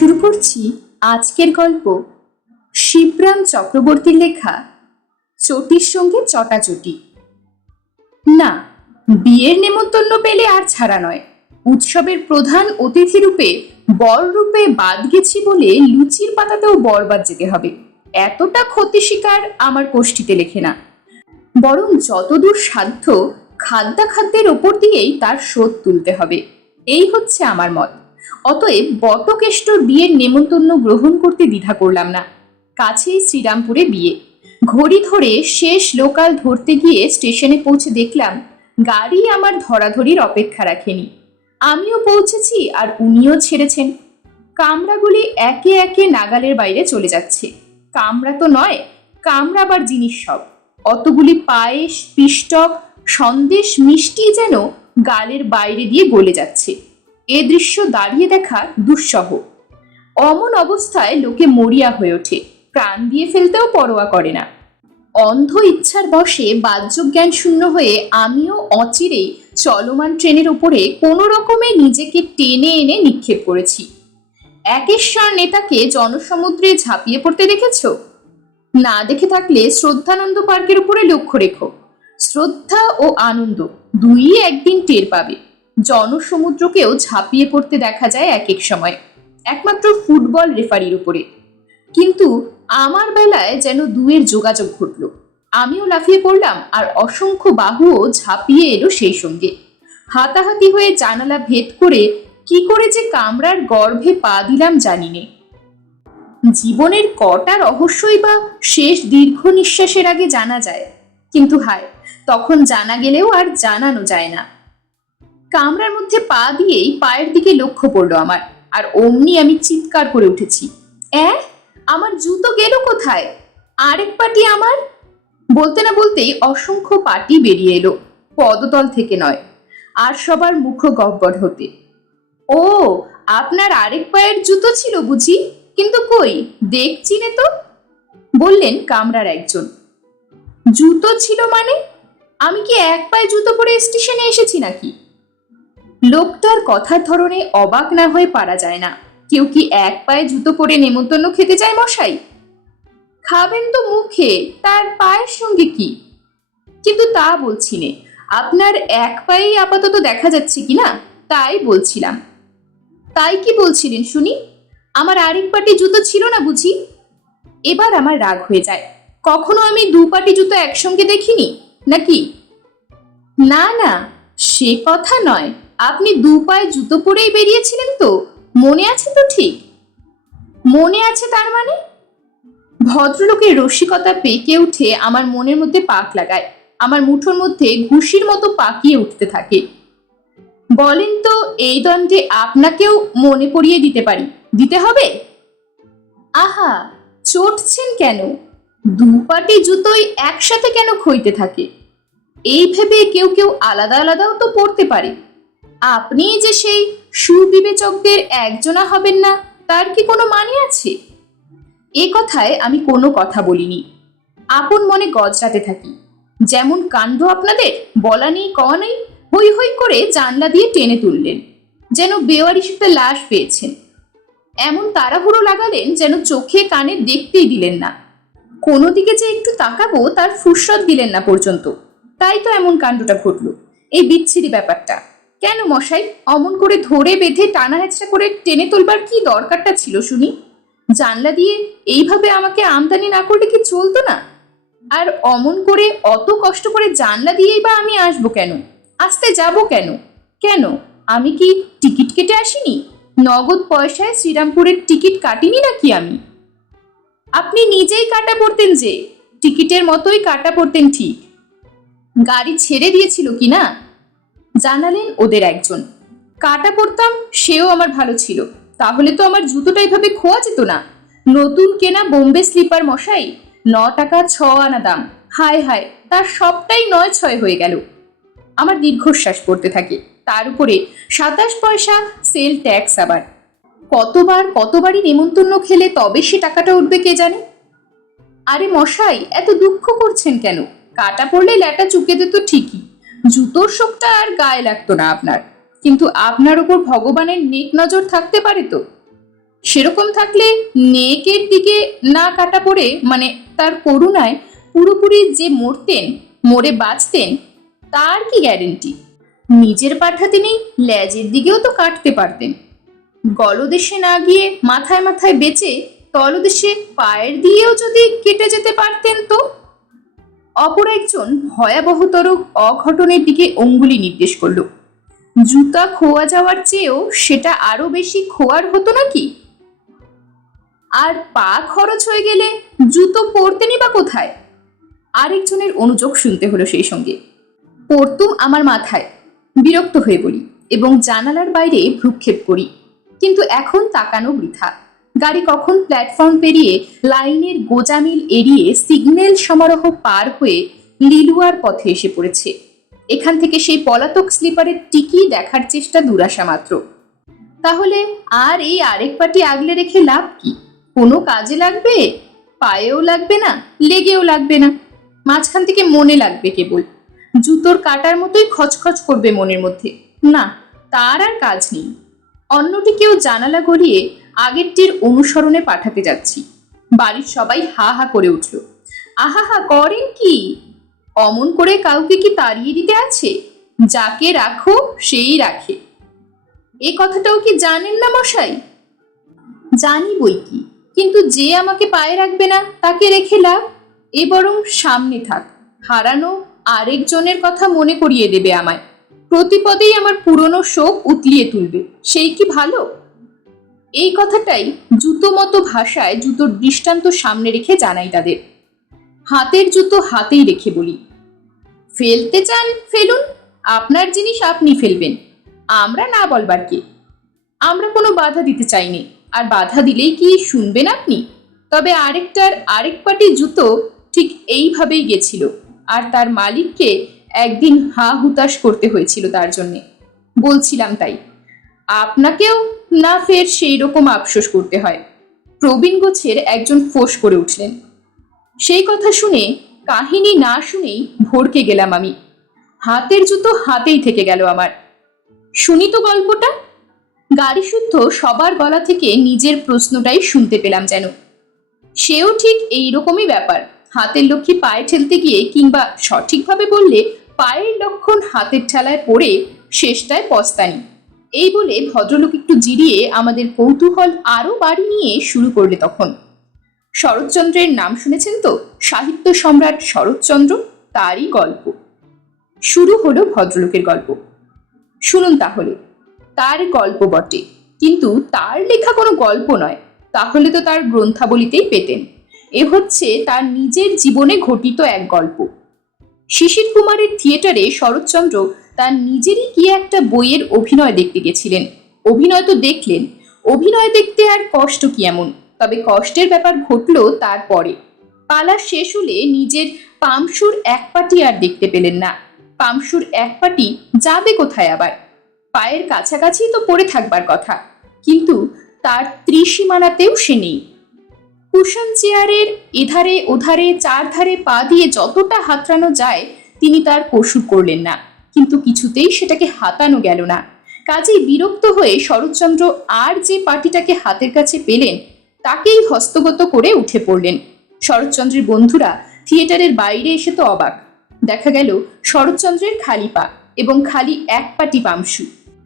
শুরু করছি আজকের গল্প শিবরাম চক্রবর্তীর লেখা চটির সঙ্গে চটাচটি। না, বিয়ের নেমন্তন্ন পেলে আর ছাড়া নয়। উৎসবের প্রধান অতিথি রূপে বর রূপে বাদ গেছি বলে লুচির পাতাতেও বরবাদ যেতে হবে, এতটা ক্ষতি স্বীকার আমার কোষ্ঠীতে লেখে না। বরং যতদূর সাধ্য খাদ্যাখাদ্যের ওপর দিয়েই তার শোধ তুলতে হবে, এই হচ্ছে আমার মত। অতএব বটকেষ্টর বিয়ের নেমন্তন্ন গ্রহণ করতে দ্বিধা করলাম না। কাছেই শ্রীরামপুরে বিয়ে। ঘড়ি ধরে শেষ লোকাল ধরতে গিয়ে স্টেশনে পৌঁছে দেখলাম গাড়ি আমার ধরাধরির অপেক্ষা রাখেনি। আমিও পৌঁছেছি আর উনিও ছেড়েছেন। কামরাগুলি একে একে নাগালের বাইরে চলে যাচ্ছে। কামরা তো নয়, কামরাবার জিনিস সব। অতগুলি পায়েস, পিষ্টক, সন্দেশ, মিষ্টি যেন গালের বাইরে দিয়ে গলে যাচ্ছে। এ দৃশ্য দাঁড়িয়ে দেখা দুঃসহ। অমন অবস্থায় লোকে মরিয়া হয়ে ওঠে, প্রাণ দিয়ে ফেলতেও পরোয়া করে না। অন্ধ ইচ্ছার বশে বাহ্যজ্ঞান শূন্য হয়ে আমিও অচিরেই চলমান ট্রেনের উপরে কোনো রকমে নিজেকে টেনে এনে নিক্ষেপ করেছি। একেশ্বর নেতাকে জনসমুদ্রে ঝাঁপিয়ে পড়তে দেখেছ? না দেখে থাকলে শ্রদ্ধানন্দ পার্কের উপরে লক্ষ্য রেখো। শ্রদ্ধা ও আনন্দ দুই একদিন টের পাবে। জনসমুদ্রকেও ঝাঁপিয়ে পড়তে দেখা যায় এক এক সময়, একমাত্র ফুটবল রেফারির উপরে। কিন্তু আমার বেলায় যেন দুয়ের যোগাযোগ ঘটল। আমিও লাফিয়ে পড়লাম আর অসংখ্য বাহুও ঝাঁপিয়ে এলো সেই সঙ্গে। হাতাহাতি হয়ে জানালা ভেদ করে কি করে যে কামরার গর্ভে পা দিলাম জানি নে। জীবনের কটা রহস্যই বা শেষ দীর্ঘ নিঃশ্বাসের আগে জানা যায়, কিন্তু হায়, তখন জানা গেলেও আর জানানো যায় না। কামরার মধ্যে পা দিয়েই পায়ের দিকে লক্ষ্য পড়লো আমার, আর অমনি আমি চিৎকার করে উঠেছি, আমার জুতো গেল কোথায়? আরেক পাটি আমার। বলতে না বলতেই অসংখ্য পাটি বেরিয়ে এলো, পদতল থেকে নয়। আর সবার মুখ গব্বর হতে। ও, আপনার আরেক পায়ের জুতো ছিল বুঝি? কিন্তু কই, দেখছি নে তো, বললেন কামরার একজন। জুতো ছিল মানে? আমি কি এক পায়ে জুতো পরে স্টেশনে এসেছি নাকি? লোকটার কথার ধরনে অবাক না হয়ে পারা যায় না। কেউ কি এক পায়ে জুতো পরে নেমন্তন্ন খেতে চায় মশাই? খাবেন তো মুখে, তার পায়ের সঙ্গে কি? কিন্তু তা বলছি নে, আপনার এক পায়েই আপাতত দেখা যাচ্ছে কিনা তাই বলছিলাম। তাই কি বলছিলেন শুনি? আমার আরেক পাটি জুতো ছিল না বুঝি? এবার আমার রাগ হয়ে যায়। কখনো আমি দু পাটি জুতো একসঙ্গে দেখিনি নাকি? না না, সে কথা নয়। আপনি দু পায়ে জুতো পরেই বেরিয়েছিলেন তো, মনে আছে তো? ঠিক মনে আছে তার মানে? ভদ্রলোকের রসিকতা পেকে উঠে আমার মনের মধ্যে পাক লাগায়, আমার মুঠোর মধ্যে ঘুষির মতো পাকিয়ে উঠতে থাকে। বলেন তো, এই দণ্ডে আপনাকেও মনে পড়িয়ে দিতে পারি, দিতে হবে? আহা, চটছেন কেন? দু পাটি জুতোই একসাথে কেন ক্ষইতে থাকে? এই ভেবে কেউ কেউ আলাদা আলাদাও তো পড়তে পারে। আপনি যে সেই সুবিবেচকদের একজনা হবেন না, তার কি কোনো মানে আছে? এ কথায় আমি কোনো কথা বলিনি, আপন মনে গজরাতে থাকি। যেমন কাণ্ড আপনাদের, বলা নেই কওয়া নেই, হই হই করে জানলা দিয়ে টেনে তুললেন, যেন বেওয়ারিশিতে লাশ পেয়েছেন। এমন তাড়াহুড়ো লাগালেন যেন চোখে কানে দেখতেই দিলেন না। কোনো দিকে যে একটু তাকাবো তার ফুরসত দিলেন না পর্যন্ত। তাই তো এমন কাণ্ডটা ঘটলো, এই বিচ্ছিরি ব্যাপারটা। কেন মশাই, অমন করে ধরে বেঁধে টানা হেঁচড়া করে টেনে তুলবার কি দরকারটা ছিল শুনি? জানলা দিয়ে এইভাবে আমাকে আমদানি না করলে কি চলতো না? আর অমন করে অত কষ্ট করে জানলা দিয়েই বা আমি আসবো কেন? আসতে যাব কেন? কেন, আমি কি টিকিট কেটে আসিনি? নগদ পয়সায় শ্রীরামপুরের টিকিট কাটিনি নাকি আমি? আপনি নিজেই কাটা পড়তেন যে, টিকিটের মতোই কাটা পড়তেন ঠিক। গাড়ি ছেড়ে দিয়েছিল কি না? জানালেন ওদের একজন। কাটা পড়তাম, সেও আমার ভালো ছিল। তাহলে তো আমার জুতোটা এভাবে খোয়া যেত না। নতুন কেনা বোম্বে স্লিপার মশাই, 9 টাকা 6 আনা দাম। হায় হায়, তার সবটাই 9-6 হয়ে গেল। আমার দীর্ঘশ্বাস পড়তে থাকে। তার উপরে 27 পয়সা সেল ট্যাক্স আবার। কতবারই নেমন্তন্ন খেলে তবে সে টাকাটা উঠবে কে জানে। আরে মশাই, এত দুঃখ করছেন কেন? কাটা পড়লে ল্যাটা চুকে দিত ঠিকই, জুতোর শোকটা আর গায়ে লাগতো না আপনার। কিন্তু আপনার উপর ভগবানের নেক নজর থাকতে পারে তো। সেরকম থাকলে নেকের দিকে না কাটা পড়ে মানে তার করুণায় পুরোপুরি যে মরতেন, মরে বাঁচতেন, তার কি গ্যারেন্টি? নিজের পাঠা তিনি লেজের দিকেও তো কাটতে পারতেন। গলদেশে না গিয়ে মাথায় মাথায় বেঁচে তলদেশে পায়ের দিয়েও যদি কেটে যেতে পারতেন তো? অপর একজন ভয়াবহতর অঘটনের দিকে অঙ্গুলি নির্দেশ করলো। জুতা খোয়া যাওয়ার চেয়েও সেটা আরো বেশি খোয়ার হতো নাকি? আর পা খরচ হয়ে গেলে জুতো পরতেনই বা কোথায়? আরেকজনের অনুযোগ শুনতে হলো সেই সঙ্গে। পড়তুম আমার মাথায়, বিরক্ত হয়ে বলি এবং জানালার বাইরে ভ্রুক্ষেপ করি। কিন্তু এখন তাকানো বৃথা। গাড়ি কখন প্ল্যাটফর্ম পেরিয়ে লাইনের গোজামিল এড়িয়ে সিগন্যাল সমারোহ পার হয়ে লিলুয়ার পথে এসে পড়েছে। এখান থেকে সেই পলাতক স্লিপারের টিকি দেখার চেষ্টা দুরাশা মাত্র। তাহলে আর এই আরেক পাটি আগলে রেখে লাভ কি? কোনো কাজে লাগবে? পায়েও লাগবে না, লেগেও লাগবে না, মাঝখান থেকে মনে লাগবে কেবল। জুতোর কাটার মতোই খচখচ করবে মনের মধ্যে। না, তার আর কাজ নেই। অন্যটিকেও জানালা গড়িয়ে আগেরটির অনুসরণে পাঠাতে যাচ্ছি। বাড়ির সবাই হা হা করে উঠল। আহা করেন কি? অমন করে কাউকে কি তাড়িয়ে দিতে আছে? যাকে রাখো সেই রাখে। এ কথাটাও কি জানেন না মশাই? জানি বই কি, কিন্তু যে আমাকে পায়ে রাখবে না তাকে রেখে লাভ? এ বরং সামনে থাক, হারানো আরেকজনের কথা মনে করিয়ে দেবে আমায়। প্রতিপদেই আমার পুরনো শোক উতলিয়ে তুলবে, সেই কি ভালো? এই কথাটাই জুতো মতো ভাষায় জুতোর দৃষ্টান্ত সামনে রেখে জানাই তাদের। হাতের জুতো হাতেই রেখে বলি, ফেলতে চান ফেলুন, আপনার জিনিস আপনি ফেলবেন, আমরা না বলবার কে? আমরা কোনো বাধা দিতে চাইনি, আর বাধা দিলেই কি শুনবেন আপনি? তবে আরেকটার আরেক পাটি জুতো ঠিক এইভাবেই গেছিল, আর তার মালিককে একদিন হা হুতাশ করতে হয়েছিল তার জন্যে। বলছিলাম তাই, আপনাকেও না ফের সেই রকম আফসোস করতে হয়। প্রবীণ গোছের একজন ফোঁস করে উঠলেন। সেই কথা শুনে কাহিনী না শুনেই ভড়কে গেলাম আমি। হাতের জুতো হাতেই থেকে গেল আমার। শুনি তো গল্পটা। গাড়ি শুদ্ধ সবার গলা থেকে নিজের প্রশ্নটাই শুনতে পেলাম যেন। সেও ঠিক এইরকমই ব্যাপার। হাতের লক্ষ্মী পায়ে ঠেলতে গিয়ে, কিংবা সঠিকভাবে বললে পায়ের লক্ষণ হাতের ঠেলায় পড়ে শেষটায় পস্তানি। এই বলে ভদ্রলোক একটু জিরিয়ে আমাদের কৌতূহল আরো বাড়ি নিয়ে শুরু করলে তখন। শরৎচন্দ্রের নাম শুনেছেন তো? সাহিত্য সম্রাট শরৎচন্দ্র, তারই গল্প। শুরু হলো ভদ্রলোকের গল্প। শুনুন তাহলে। তার গল্প বটে, কিন্তু তার লেখা কোনো গল্প নয়। তাহলে তো তার গ্রন্থাবলিতেই পেতেন। এ হচ্ছে তার নিজের জীবনে ঘটিত এক গল্প। শিশির কুমারের থিয়েটারে শরৎচন্দ্র তার নিজেরই কি একটা বইয়ের অভিনয় দেখতে গেছিলেন। অভিনয় তো দেখলেন, অভিনয় দেখতে আর কষ্ট কি এমন? তবে কষ্টের ব্যাপার ঘটলো তারপরে। পালা শেষ হলে নিজের পামসুর এক পাটি আর দেখতে পেলেন না। পামসুর এক পাটি যাবে কোথায় আবার? পায়ের কাছাকাছি তো পড়ে থাকবার কথা, কিন্তু তার ত্রিসীমানাতেও সে নেই। কুশন চেয়ারের এধারে ওধারে চারধারে পা দিয়ে যতটা হাতড়ানো যায় তিনি তার কসুর করলেন না, কিন্তু কিছুতেই সেটাকে হাতানো গেল না। কাজেই বিরক্ত হয়ে শরৎচন্দ্র আর যে পাটিটাকে হাতের কাছে পেলেন তাকেই হস্তগত করে উঠে পড়লেন। শরৎচন্দ্রের বন্ধুরা থিয়েটারের বাইরে এসে তো অবাক। দেখা গেল শরৎচন্দ্রের খালি পা এবং খালি এক পাটি পামসু,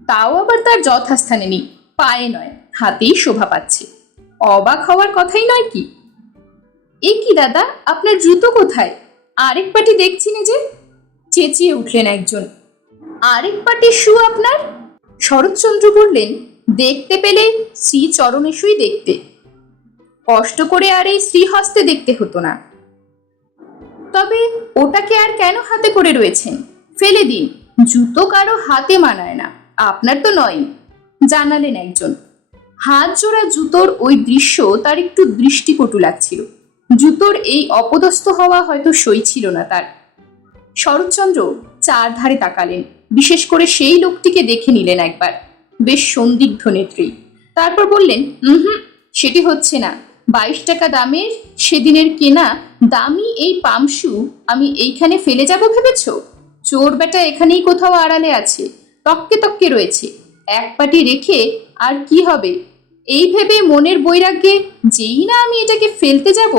তাও আবার তার যথাস্থানে নেই, পায়ে নয় হাতেই শোভা পাচ্ছে। অবাক হওয়ার কথাই নয় কি? এ কি দাদা, আপনার জুতো কোথায়? আরেক পাটি দেখছি না যে, চেঁচিয়ে উঠলেন একজন। আরেক পাটি শু আপনার? শরৎচন্দ্র বললেন, দেখতে পেলে শ্রী চরণেশুই দেখতে, কষ্ট করে আর এই শ্রীহস্তে দেখতে হতো না। তবে ওটাকে আর কেন হাতে করে রয়েছেন? ফেলে দিন, জুতো কারো হাতে মানায় না, আপনার তো নয়, জানালেন একজন। হাত জোড়া জুতোর ওই দৃশ্য তার একটু দৃষ্টিকটু লাগছিল। জুতোর এই অপদস্থ হওয়া হয়তো সই ছিল না তার। শরৎচন্দ্র চারধারে তাকালেন, বিশেষ করে সেই লোকটিকে দেখে নিলেন একবার, বেশ সন্দিগ্ধ নেত্রেই। তারপর বললেন, সেটি হচ্ছে না। 22 টাকা দামের সেদিনের কেনা দামি এই পামসু আমি এইখানে ফেলে যাব ভেবেছ? চোর বেটা এখানেই কোথাও আড়ালে আছে, তককে তককে রয়েছে। এক পাটি রেখে আর কি হবে? এই ভেবে মনের বৈরাগ্যে যেই না আমি এটাকে ফেলতে যাব,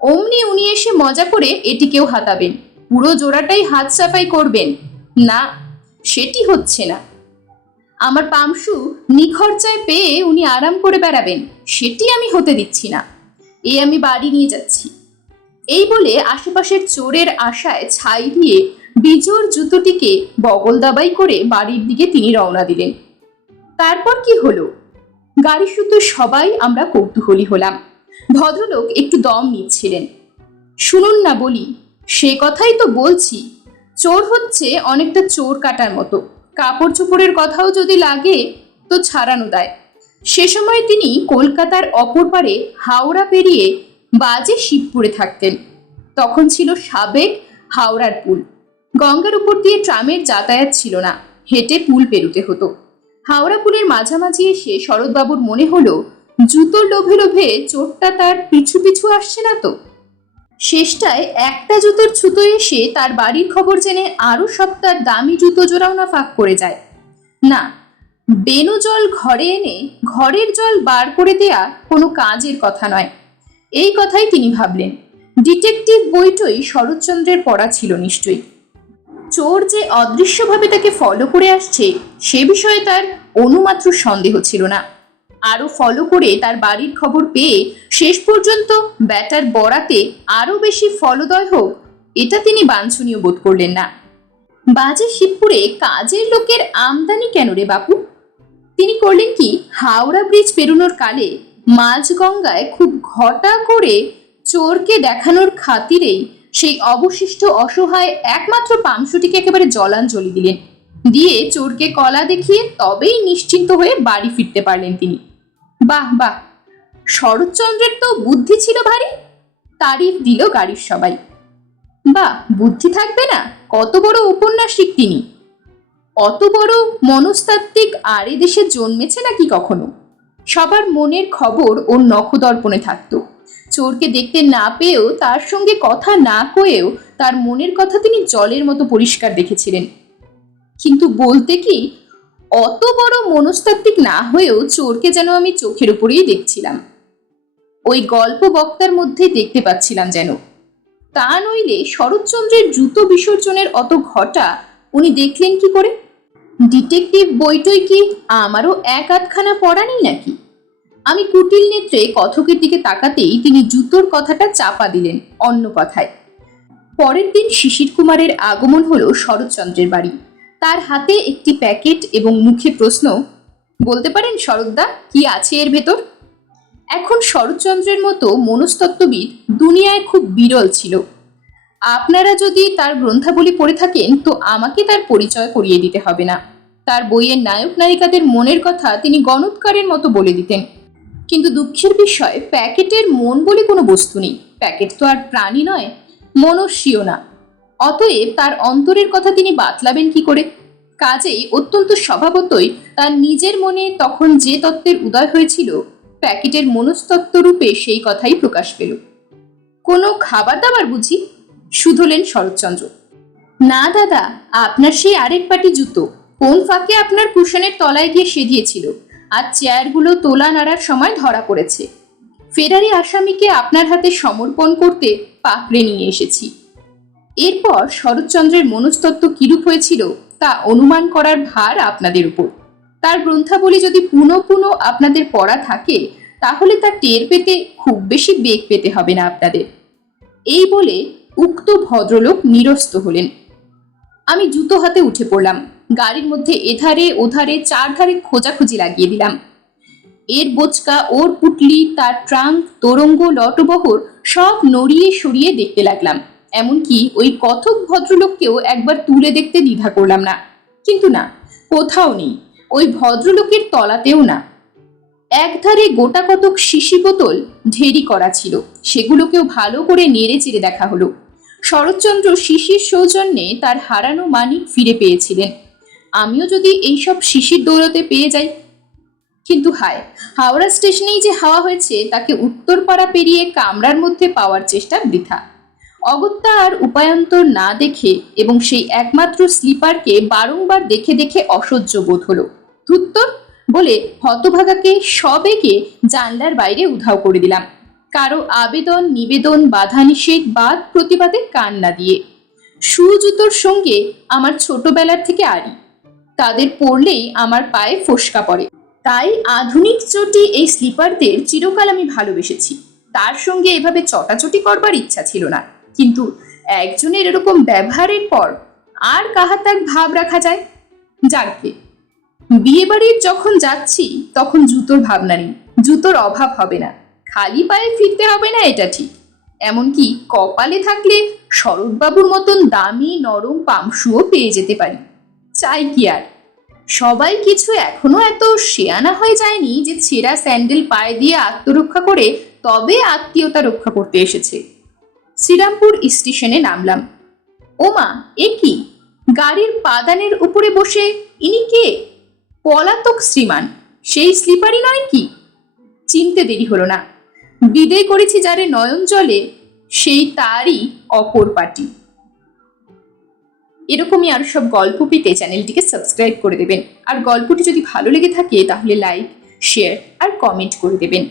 অমনি উনি এসে মজা করে এটিকেও হাতাবেন, পুরো জোড়াটাই হাত সাফাই করবেন। না, সেটি হচ্ছে না। আমার পামসু নিখরচায় পেয়ে উনি আরাম করে বেড়াবেন, সেটি আমি হতে দিচ্ছি না। আমি বাড়ি নিয়ে যাচ্ছি। এই বলে আশেপাশের চোরের আশায় ছাই দিয়ে বিজোর জুতোটিকে বগল দাবাই করে বাড়ির দিকে তিনি রওনা দিলেন। তারপর কি হলো? গাড়ি শুদ্ধ সবাই আমরা কৌতূহলী হলাম। ভদ্রলোক একটু দম নিচ্ছিলেন। শুনুন না বলি, সে কথাই তো বলছি। চোর হচ্ছে অনেকটা চোর কাটার মতো, কাপড় চোপড়ের কথাও যদি লাগে তো ছাড়ানো দেয়। সে সময় তিনি কলকাতার অপর পারে হাওড়া পেরিয়ে বাজে শিবপুরে থাকতেন। তখন ছিল সাবেক হাওড়ার পুল। গঙ্গার উপর দিয়ে ট্রামের যাতায়াত ছিল না, হেঁটে পুল পেরুতে হতো। হাওড়া পুলের মাঝামাঝি এসে শরৎবাবুর মনে হলো জুতোর লোভে লোভে চোরটা তার পিছু পিছু আসছে না তো। শেষটায় একটা জুতোর ছুতো এসে তার বাড়ির খবর জেনে আরো সপ্তাহ দামি জুতো জোড়াও না ফাঁক করে যায়। না, বেনু জল ঘরে এনে ঘরের জল বার করে দেয়া কোনো কাজের কথা নয়। এই কথাই তিনি ভাবলেন। ডিটেকটিভ বইটই শরৎচন্দ্রের পড়া ছিল নিশ্চয়ই। চোর যে অদৃশ্যভাবে তাকে ফলো করে আসছে সে বিষয়ে তার অনুমাত্র সন্দেহ ছিল না। আরো ফলো করে তার বাড়ির খবর পেয়ে শেষ পর্যন্ত ব্যাটার বরাতে আরো বেশি ফলদয় হোক, এটা তিনি বাঞ্ছনীয় বোধ করলেন না। বাজে শিবপুরে কাজের লোকের আমদানি কেন রে বাপু? তিনি করলেন কি, হাওড়া ব্রিজ পেরোনোর কালে মাঝগঙ্গায় খুব ঘটা করে চোরকে দেখানোর খাতিরেই সেই অবশিষ্ট অসহায় একমাত্র পামসুটিকে একেবারে জলাঞ্জলি দিলেন। দিয়ে চোরকে কলা দেখিয়ে তবেই নিশ্চিন্ত হয়ে বাড়ি ফিরতে পারলেন তিনি। বাহ বাহ, শরৎচন্দ্রের তো বুদ্ধি ছিল ভারী। তারিফ দিল গাড়ির সবাই। বাহ, বুদ্ধি থাকবে না? কত বড় উপন্যাসিক তিনি! অত বড় মনস্তাত্ত্বিক আর এ দেশে জন্মেছে নাকি কখনো? সবার মনের খবর ওর নখদর্পণে থাকতো। চোরকে দেখতে না পেয়েও, তার সঙ্গে কথা না কয়েও তার মনের কথা তিনি জলের মতো পরিষ্কার দেখেছিলেন। কিন্তু বলতে কি, অত বড় মনস্তাত্ত্বিক না হয়েও চোরকে যেন আমি চোখের উপরেই দেখছিলাম, ওই গল্প বক্তার মধ্যে দেখতে পাচ্ছিলাম যেন। তা নইলে শরৎচন্দ্রের জুতো বিসর্জনের অত ঘটা উনি দেখলেন কি করে? ডিটেকটিভ বইটই কি আমারও এক আধখানা পড়া নেই নাকি? আমি কুটিল নেত্রে কথকের দিকে তাকাতেই তিনি জুতোর কথাটা চাপা দিলেন অন্য কথায়। পরের দিন শিশির কুমারের আগমন হলো শরৎচন্দ্রের বাড়ি। তার হাতে একটি প্যাকেট এবং মুখে প্রশ্ন, বলতে পারেন শরৎদা, কি আছে এর ভেতর? এখন শরৎচন্দ্রের মতো মনস্তত্ত্ববিদ দুনিয়ায় খুব বিরল ছিল। আপনারা যদি তার গ্রন্থাবলী পড়ে থাকেন তো আমাকে তার পরিচয় করিয়ে দিতে হবে না। তার বইয়ের নায়ক নায়িকাদের মনের কথা তিনি গণৎকারের মতো বলে দিতেন। কিন্তু দুঃখের বিষয়, প্যাকেটের মন বলে কোনো বস্তু নেই। প্যাকেট তো আর প্রাণী নয়, মনুষ্যও না। অতএব তার অন্তরের কথা তিনি বাতলাবেন কি করে? কাজেই অত্যন্ত স্বভাবতই তার নিজের মনে তখন যে তত্ত্বের উদয় হয়েছিল, প্যাকেটের মনস্তত্ত্ব রূপে সেই কথাই প্রকাশ পেল। কোনো খাবার দাবার বুঝি? শুধলেন শরৎচন্দ্র। না দাদা, আপনার সেই আরেক পাটি জুতো কোন ফাঁকে আপনার কুশনের তলায় গিয়ে সেদিয়েছিল, আর চেয়ারগুলো তোলা নাড়ার সময় ধরা পড়েছে। ফেরারি আসামিকে আপনার হাতে সমর্পণ করতে পাকড়ে নিয়ে এসেছি। এরপর শরৎচন্দ্রের মনস্তত্ত্ব কিরূপ হয়েছিল তা অনুমান করার ভার আপনাদের উপর। তার গ্রন্থাবলী যদি পুনঃ পুনঃ আপনাদের পড়া থাকে তাহলে তা টের পেতে খুব বেশি বেগ পেতে হবে না আপনাদের। এই বলে উক্ত ভদ্রলোক নিরস্ত হলেন। আমি জুতো হাতে উঠে পড়লাম। গাড়ির মধ্যে এধারে ওধারে চারধারে খোঁজাখুঁজি লাগিয়ে দিলাম। এর বোচকা, ওর পুটলি, তার ট্রাঙ্ক, তোরঙ্গ, লটবহর সব নড়িয়ে সরিয়ে দেখতে লাগলাম। এমনকি ওই কথক ভদ্রলোককেও একবার তুলে দেখতে দ্বিধা করলাম না। কিন্তু না, কোথাও নেই। ওই ভদ্রলোকের তলাতেও না। একধারে গোটা কতক শিশি বোতল ঢেরি করা ছিল, সেগুলোকেও ভালো করে নেড়ে চেড়ে দেখা হলো। শরৎচন্দ্র শিশির সৌজন্যে তার হারানো মানিক ফিরে পেয়েছিলেন। আমিও যদি এইসব শিশির দৌলতে পেয়ে যাই। কিন্তু হায়, হাওড়া স্টেশনেই যে হাওয়া হয়েছে তাকে উত্তরপাড়া পেরিয়ে কামরার মধ্যে পাওয়ার চেষ্টা বৃথা। অগত্যা আর উপায়ন্তর না দেখে এবং সেই একমাত্র স্লিপারকে বারংবার দেখে দেখে অসহ্য বোধ হলো। ধুত্তর, বলে হতভাগাকে সবেগে জানলার বাইরে উধাও করে দিলাম, কারো আবেদন নিবেদন বাধা নিষেধ বাদ প্রতিবাদে কান না দিয়ে। জুতোর সঙ্গে আমার ছোটবেলার থেকে আড়ি, তাদের পরলেই আমার পায়ে ফোস্কা পড়ে। তাই আধুনিক চটি এই স্লিপারদের চিরকাল আমি ভালোবেসেছি। তার সঙ্গে এভাবে চটাচটি করবার ইচ্ছা ছিল না, কিন্তু একজনের এরকম ব্যবহারের পর আর কাহাতার ভাব রাখা যায়? যাকে বিয়ে বাড়ির যখন যাচ্ছি তখন জুতোর ভাবনা নেই, জুতোর অভাব হবে না, খালি পায়ে ফিরতে হবে না এটা ঠিক। এমনকি কপালে থাকলে শরৎবাবুর মতন দামি নরম পামশুও পেয়ে যেতে পারি। চাই কি আর? সবাই কিছু এখনো এত শেয়ানা হয়ে যায়নি যে ছেঁড়া স্যান্ডেল পায়ে দিয়ে আত্মরক্ষা করে তবে আত্মীয়তা রক্ষা করতে এসেছে। শ্রীরামপুর স্টেশনে নামলাম। ওমা, এ কি? গাড়ির পাদানের উপরে বসে ইনি কে? পলাতক শ্রীমান, সেই স্লিপারই নয় কি? চিনতে দেরি হলো না, বিদায় করেছি যারে নয়ন জলে, সেই তারই অপর পাটি। এরকমই আরো সব গল্প পেতে চ্যানেলটিকে সাবস্ক্রাইব করে দেবেন, আর গল্পটি যদি ভালো লেগে থাকে তাহলে লাইক, শেয়ার আর কমেন্ট করে দেবেন।